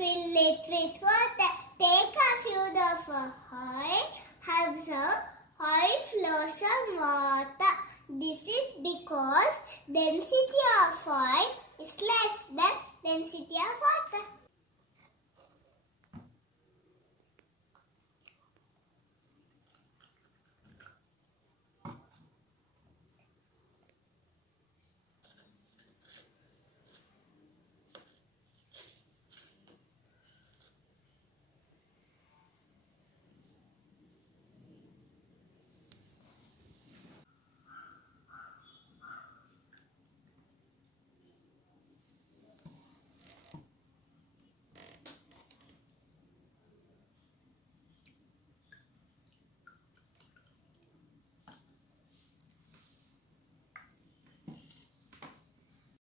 Fill it with water. Take a few drops of oil. Observe how it flows on water. This is because density of oil